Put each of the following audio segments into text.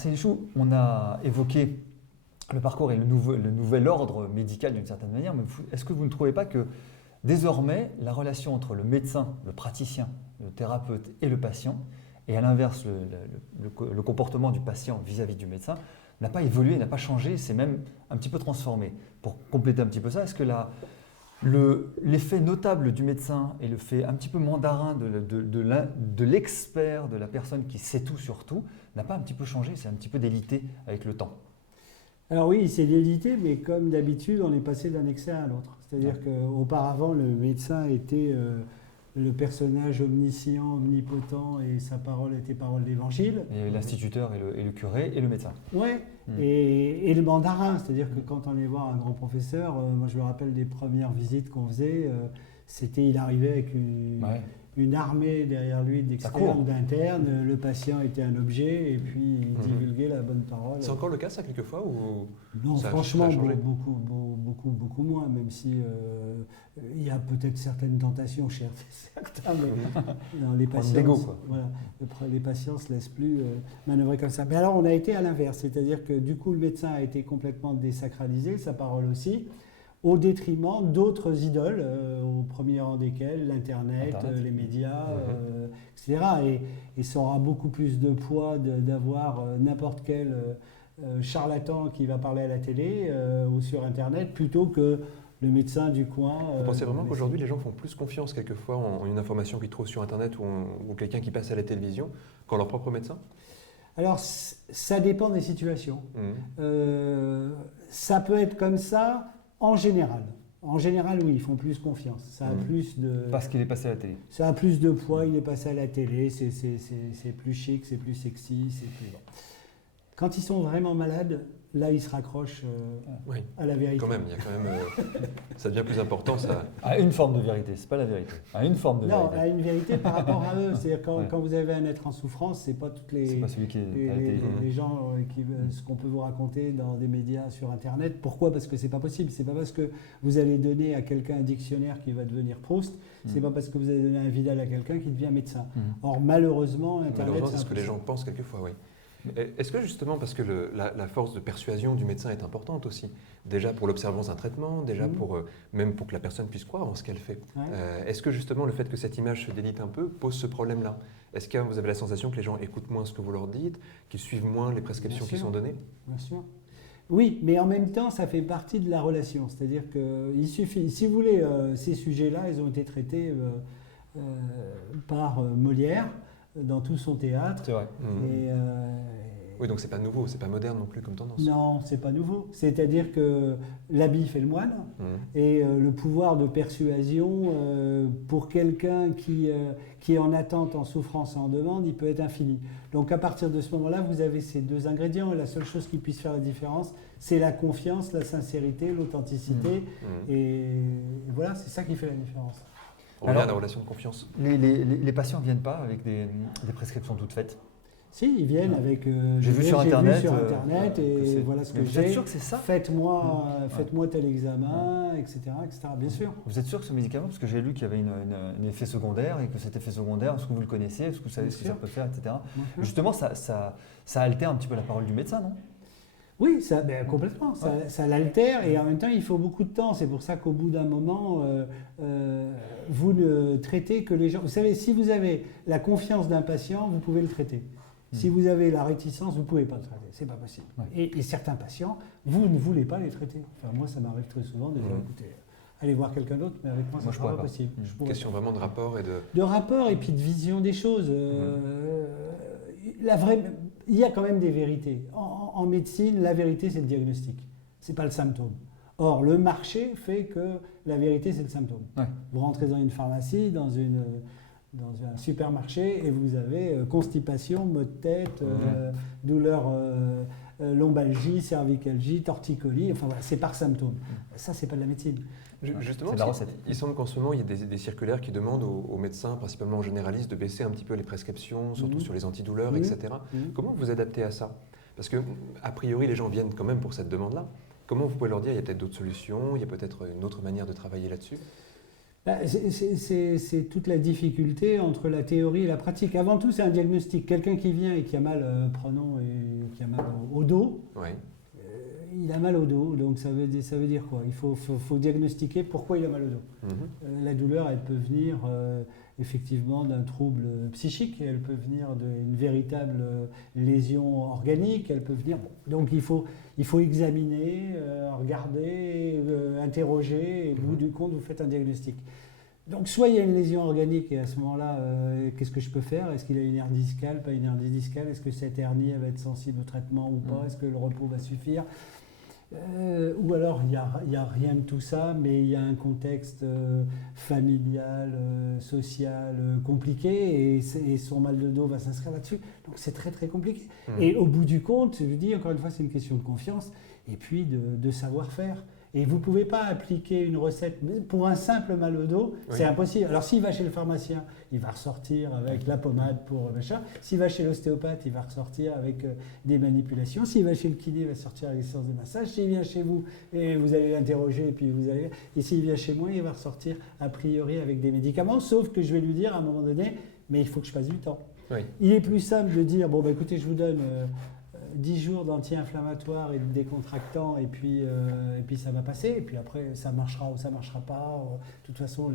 Marcel Ichou, on a évoqué le parcours et le nouvel ordre médical d'une certaine manière, mais est-ce que vous ne trouvez pas que désormais, la relation entre le médecin, le praticien, le thérapeute et le patient, et à l'inverse, le comportement du patient vis-à-vis du médecin, n'a pas évolué, n'a pas changé, c'est même un petit peu transformé. Pour compléter un petit peu ça, est-ce que l'effet notable du médecin et le fait un petit peu mandarin de l'expert, de la personne qui sait tout sur tout, n'a pas un petit peu changé, c'est un petit peu délité avec le temps? Alors oui, c'est délité, mais comme d'habitude, on est passé d'un excès à l'autre. C'est-à-dire qu'auparavant, le médecin était le personnage omniscient, omnipotent, et sa parole était parole d'évangile. Il y avait l'instituteur et le curé et le médecin. Ouais, et le mandarin, c'est-à-dire que quand on allait voir un grand professeur, moi je me rappelle des premières visites qu'on faisait, il arrivait avec une armée derrière lui d'externes, d'internes, le patient était un objet et puis il divulguait la bonne parole. C'est encore le cas ça quelquefois ou non, franchement, beaucoup moins, même si il y a peut-être certaines tentations chez certains, mais non, les patients ne se laissent plus manœuvrer comme ça. Mais alors on a été à l'inverse, c'est-à-dire que du coup le médecin a été complètement désacralisé, sa parole aussi, au détriment d'autres idoles, au premier rang desquelles l'Internet, les médias, etc. Et ça aura beaucoup plus de poids d'avoir n'importe quel charlatan qui va parler à la télé ou sur Internet plutôt que le médecin du coin. Vous pensez vraiment qu'aujourd'hui les gens font plus confiance quelquefois en une information qu'ils trouvent sur Internet ou quelqu'un qui passe à la télévision qu'en leur propre médecin? Alors, ça dépend des situations. Ça peut être comme ça. En général, oui, ils font plus confiance. Ça a plus de... Parce qu'il est passé à la télé. Ça a plus de poids, il est passé à la télé, c'est plus chic, c'est plus sexy, c'est plus... Quand ils sont vraiment malades, là, ils se raccrochent à la vérité. Quand même, il y a quand même... ça devient plus important, ça... À une forme de vérité, c'est pas la vérité. À une forme de vérité. Non, à une vérité par rapport à eux. C'est-à-dire quand vous avez un être en souffrance, c'est pas toutes les... C'est pas celui qui est les gens ce qu'on peut vous raconter dans des médias sur Internet. Pourquoi? Parce que c'est pas possible. C'est pas parce que vous allez donner à quelqu'un un dictionnaire qui va devenir Proust. C'est pas parce que vous allez donner un Vidal à quelqu'un qui devient médecin. Or, malheureusement, Internet... c'est ce que les gens pensent quelquefois, oui. Est-ce que justement, parce que la force de persuasion du médecin est importante aussi, déjà pour l'observance d'un traitement, déjà même pour que la personne puisse croire en ce qu'elle fait, est-ce que justement le fait que cette image se délite un peu pose ce problème-là? Est-ce que vous avez la sensation que les gens écoutent moins ce que vous leur dites, qu'ils suivent moins les prescriptions qui sont données? Bien sûr. Oui, mais en même temps, ça fait partie de la relation. C'est-à-dire qu'il suffit, si vous voulez, ces sujets-là, ils ont été traités par Molière, dans tout son théâtre. C'est vrai. Oui, donc c'est pas nouveau, c'est pas moderne non plus comme tendance. Non, c'est pas nouveau. C'est-à-dire que l'habit fait le moine et le pouvoir de persuasion pour quelqu'un qui est en attente, en souffrance et en demande, il peut être infini. Donc à partir de ce moment-là, vous avez ces deux ingrédients et la seule chose qui puisse faire la différence, c'est la confiance, la sincérité, l'authenticité et voilà, c'est ça qui fait la différence. On revient à la relation de confiance. Les patients ne viennent pas avec des prescriptions toutes faites? Si, ils viennent avec... j'ai vu sur Internet et voilà ce que j'ai. Vous êtes sûr que c'est ça? Faites-moi tel examen, etc., etc. Bien sûr. Vous êtes sûr que ce médicament, parce que j'ai lu qu'il y avait un effet secondaire et que cet effet secondaire, est-ce que vous le connaissez, est-ce que vous savez ce que ça peut faire, etc. Justement, ça altère un petit peu la parole du médecin, non? Oui, complètement. Ça l'altère et en même temps, il faut beaucoup de temps. C'est pour ça qu'au bout d'un moment, vous ne traitez que les gens. Vous savez, si vous avez la confiance d'un patient, vous pouvez le traiter. Si vous avez la réticence, vous ne pouvez pas le traiter. C'est pas possible. Et certains patients, vous ne voulez pas les traiter. Enfin, moi, ça m'arrive très souvent de dire, écoutez, allez voir quelqu'un d'autre, mais avec moi, ça ne sera pas possible. Question vraiment de rapport et de... De rapport et puis de vision des choses. Il y a quand même des vérités. En médecine, la vérité, c'est le diagnostic. Ce n'est pas le symptôme. Or, le marché fait que la vérité, c'est le symptôme. Vous rentrez dans une pharmacie, dans un supermarché, et vous avez constipation, maux de tête, douleur, lombalgie, cervicalgie, torticolis. Enfin, voilà, c'est par symptôme. Ça, ce n'est pas de la médecine. Justement, il semble qu'en ce moment, il y a des circulaires qui demandent aux médecins, principalement aux généralistes, de baisser un petit peu les prescriptions, surtout sur les antidouleurs, etc. Comment vous adaptez à ça? Parce que, a priori, les gens viennent quand même pour cette demande-là. Comment vous pouvez leur dire, il y a peut-être d'autres solutions, il y a peut-être une autre manière de travailler là-dessus? C'est toute la difficulté entre la théorie et la pratique. Avant tout, c'est un diagnostic. Quelqu'un qui vient et qui a mal, prenons, et qui a mal au dos, Oui. il a mal au dos, donc ça veut dire quoi? Il faut diagnostiquer pourquoi il a mal au dos. La douleur, elle peut venir effectivement d'un trouble psychique, elle peut venir d'une véritable lésion organique, elle peut venir... Bon, donc il faut examiner, regarder, interroger, et au bout du compte, vous faites un diagnostic. Donc soit il y a une lésion organique et à ce moment-là, qu'est-ce que je peux faire? Est-ce qu'il a une hernie discale, pas une hernie discale? Est-ce que cette hernie elle va être sensible au traitement ou pas? Est-ce que le repos va suffire? Ou alors il n'y a rien de tout ça, mais il y a un contexte familial, social compliqué et son mal de dos va s'inscrire là-dessus. Donc c'est très très compliqué. Et au bout du compte, je dis encore une fois, c'est une question de confiance et puis de savoir-faire. Et vous ne pouvez pas appliquer une recette pour un simple mal au dos, c'est impossible. Alors s'il va chez le pharmacien, il va ressortir avec la pommade pour machin. S'il va chez l'ostéopathe, il va ressortir avec des manipulations. S'il va chez le kiné, il va sortir avec des séances de massage. S'il vient chez vous, et vous allez l'interroger, et puis vous allez... Et s'il vient chez moi, il va ressortir a priori avec des médicaments, sauf que je vais lui dire à un moment donné, mais il faut que je passe du temps. Oui. Il est plus simple de dire, bon bah écoutez, je vous donne... 10 jours d'anti-inflammatoire et de décontractant et puis ça va passer et puis après ça marchera ou ça marchera pas. De toute façon,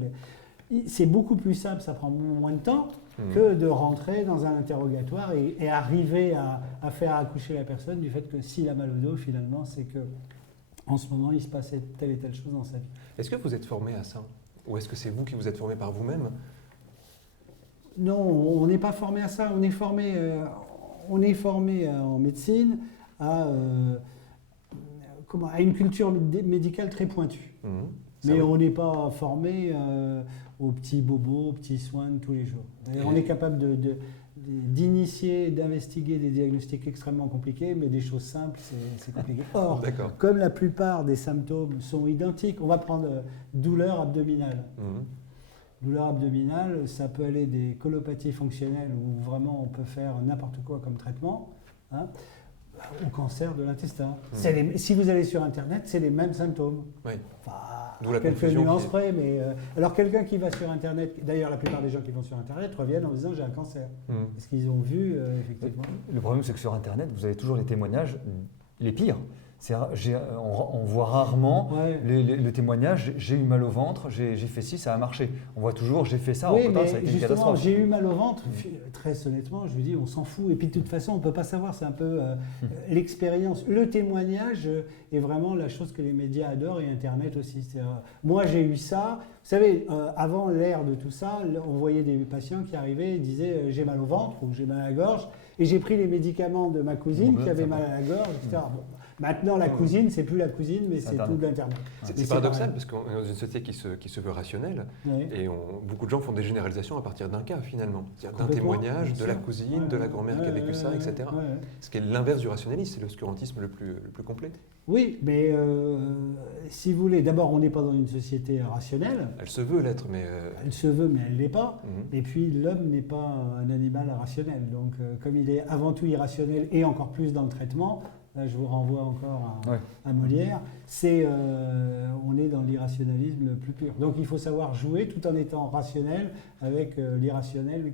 c'est beaucoup plus simple, ça prend moins de temps que de rentrer dans un interrogatoire et arriver à faire accoucher la personne du fait que s'il a mal au dos, finalement, c'est que en ce moment, il se passait telle et telle chose dans sa vie. Est-ce que vous êtes formé à ça? Ou est-ce que c'est vous qui vous êtes formé par vous-même? Non, on n'est pas formé à ça. On est formé en médecine à une culture médicale très pointue. Mais on n'est pas formé aux petits bobos, aux petits soins de tous les jours. On est capable d'initier, d'investiguer des diagnostics extrêmement compliqués, mais des choses simples, c'est compliqué. Or, comme la plupart des symptômes sont identiques, on va prendre douleur abdominale. Douleur abdominale, ça peut aller des colopathies fonctionnelles où vraiment on peut faire n'importe quoi comme traitement, au cancer de l'intestin. Si vous allez sur Internet, c'est les mêmes symptômes. Oui. Enfin, quelques nuances près, mais... alors quelqu'un qui va sur Internet, d'ailleurs la plupart des gens qui vont sur Internet reviennent en disant j'ai un cancer. Parce qu'ils ont vu, effectivement... Le problème c'est que sur Internet, vous avez toujours les témoignages les pires. On voit rarement le témoignage, j'ai eu mal au ventre, j'ai fait ci, ça a marché. On voit toujours, j'ai fait ça, oui, mais ça a été une catastrophe. J'ai eu mal au ventre, très honnêtement, je vous dis, on s'en fout. Et puis de toute façon, on ne peut pas savoir, c'est un peu l'expérience. Le témoignage est vraiment la chose que les médias adorent et Internet aussi. Moi, j'ai eu ça. Vous savez, avant l'ère de tout ça, on voyait des patients qui arrivaient et disaient j'ai mal au ventre ou j'ai mal à la gorge. Et j'ai pris les médicaments de ma cousine qui avait mal à la gorge, etc. Bon. Maintenant, la cousine, c'est plus la cousine, mais c'est tout de l'Internet. C'est paradoxal parce qu'on est dans une société qui se veut rationnelle et beaucoup de gens font des généralisations à partir d'un cas finalement. C'est-à-dire d'un témoignage, de la cousine, de la grand-mère qui a vécu ça, etc. Ce qui est l'inverse du rationalisme, c'est l'obscurantisme le plus complet. Oui, mais si vous voulez, d'abord, on n'est pas dans une société rationnelle. Elle se veut l'être, mais... Elle se veut, mais elle ne l'est pas. Et puis, l'homme n'est pas un animal rationnel. Donc, comme il est avant tout irrationnel et encore plus dans le traitement... Là, je vous renvoie encore à Molière. On est dans l'irrationalisme le plus pur. Donc, il faut savoir jouer tout en étant rationnel avec l'irrationnel